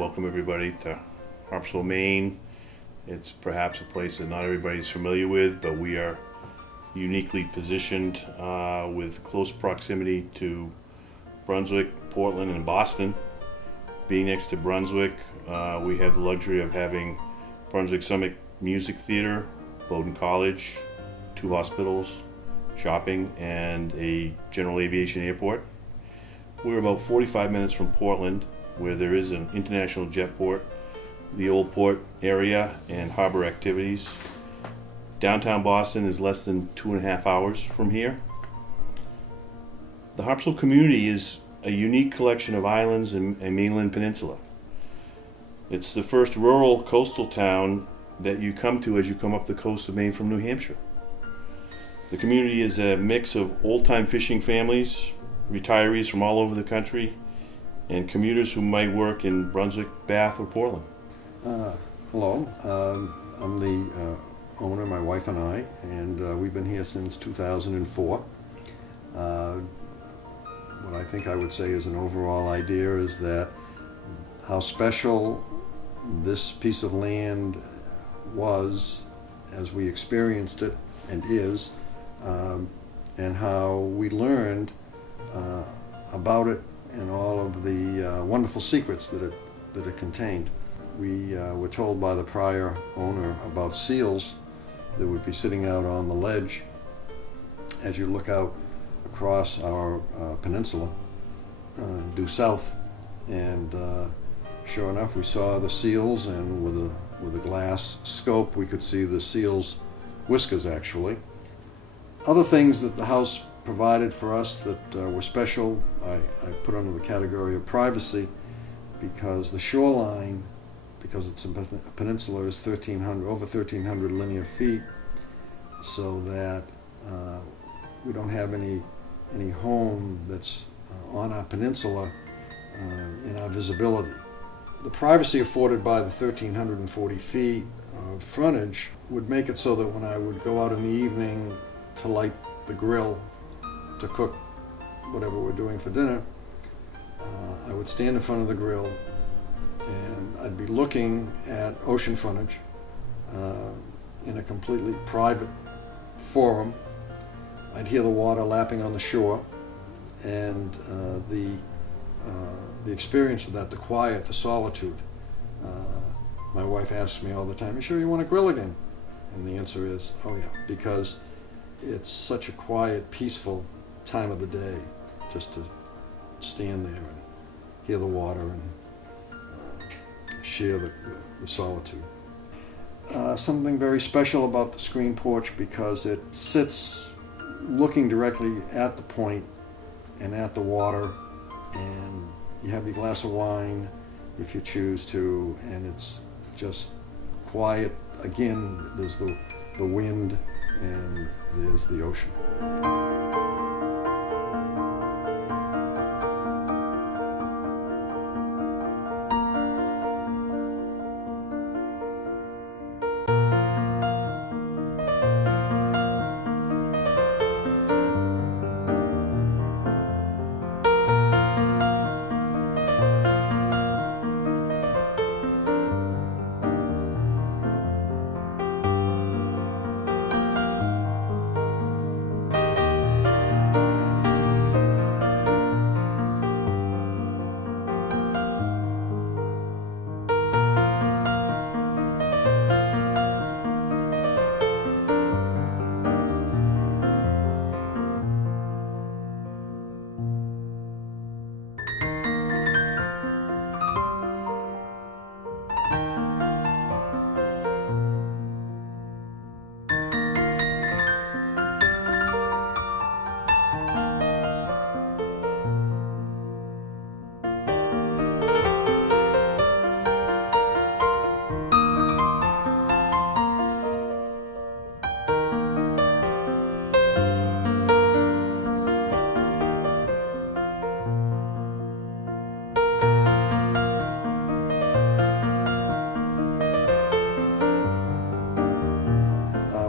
welcome everybody to Harpswell, Maine. It's perhaps a place that not everybody's familiar with, but we are uniquely positioned with close proximity to Brunswick, Portland, and Boston. Being next to Brunswick, we have the luxury of having Brunswick Summit Music Theater, Bowdoin College, 2 hospitals, shopping, and a general aviation airport. We're about 45 minutes from Portland, where there is an international jet port, the old port area, and harbor activities. Downtown Boston is less than 2.5 hours from here. The Harpswell community is a unique collection of islands and a mainland peninsula. It's the first rural coastal town that you come to as you come up the coast of Maine from New Hampshire. The community is a mix of old-time fishing families, retirees from all over the country, and commuters who might work in Brunswick, Bath, or Portland. Hello, I'm the owner, my wife and I, and we've been here since 2004. What I think I would say is an overall idea is that how special this piece of land was as we experienced it and is, and how we learned about it and all of the wonderful secrets that it contained. We were told by the prior owner about seals that would be sitting out on the ledge as you look out across our peninsula due south, and sure enough we saw the seals, and with a glass scope we could see the seals' whiskers actually. Other things that the house provided for us that were special, I put under the category of privacy, because the shoreline, because it's a peninsula, is over 1,300 linear feet, so that we don't have any home that's on our peninsula in our visibility. The privacy afforded by the 1,340 feet of frontage would make it so that when I would go out in the evening to light the grill to cook whatever we're doing for dinner, I would stand in front of the grill and I'd be looking at ocean frontage in a completely private forum. I'd hear the water lapping on the shore, and the experience of that, the quiet, the solitude. My wife asks me all the time, "You sure you want to grill again?" And the answer is, oh yeah, because it's such a quiet, peaceful time of the day just to stand there and hear the water and share the solitude. Something very special about the screen porch, because it sits looking directly at the point and at the water, and you have your glass of wine if you choose to, and it's just quiet. Again, there's the wind and there's the ocean.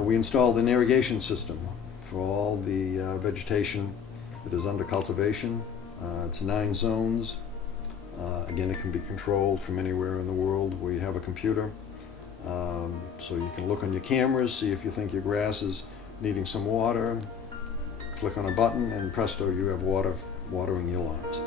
We installed an irrigation system for all the vegetation that is under cultivation. It's 9 zones. Again, it can be controlled from anywhere in the world where you have a computer. So you can look on your cameras, see if you think your grass is needing some water, click on a button, and presto, you have water watering your lawns.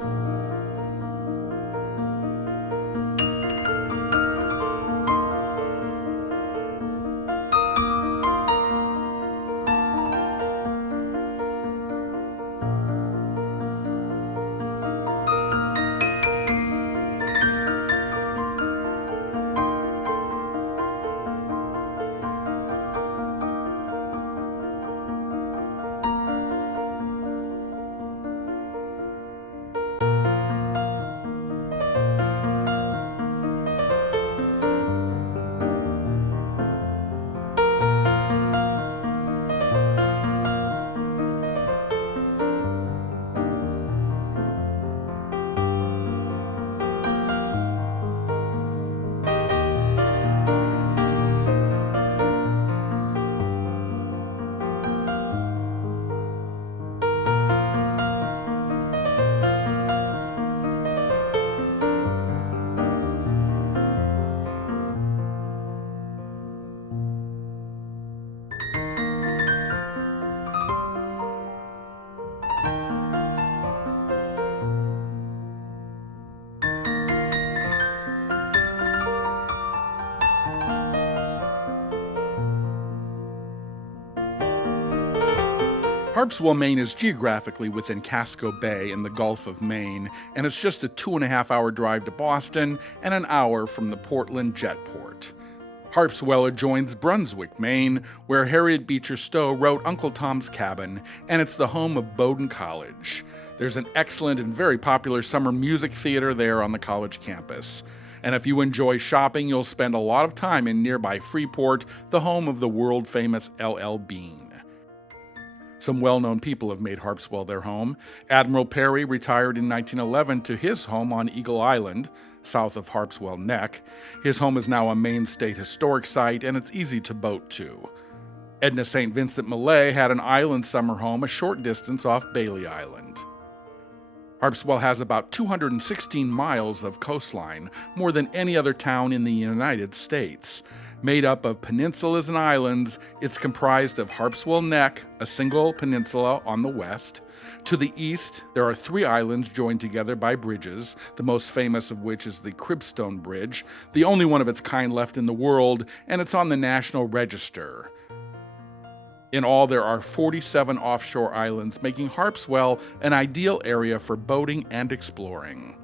Harpswell, Maine is geographically within Casco Bay in the Gulf of Maine, and it's just a 2.5-hour drive to Boston and an hour from the Portland Jetport. Harpswell adjoins Brunswick, Maine, where Harriet Beecher Stowe wrote Uncle Tom's Cabin, and it's the home of Bowdoin College. There's an excellent and very popular summer music theater there on the college campus. And if you enjoy shopping, you'll spend a lot of time in nearby Freeport, the home of the world-famous L.L. Bean. Some well-known people have made Harpswell their home. Admiral Perry retired in 1911 to his home on Eagle Island, south of Harpswell Neck. His home is now a Maine State Historic Site, and it's easy to boat to. Edna St. Vincent Millay had an island summer home a short distance off Bailey Island. Harpswell has about 216 miles of coastline, more than any other town in the United States. Made up of peninsulas and islands, it's comprised of Harpswell Neck, a single peninsula on the west. To the east, there are 3 islands joined together by bridges, the most famous of which is the Cribstone Bridge, the only one of its kind left in the world, and it's on the National Register. In all, there are 47 offshore islands, making Harpswell an ideal area for boating and exploring.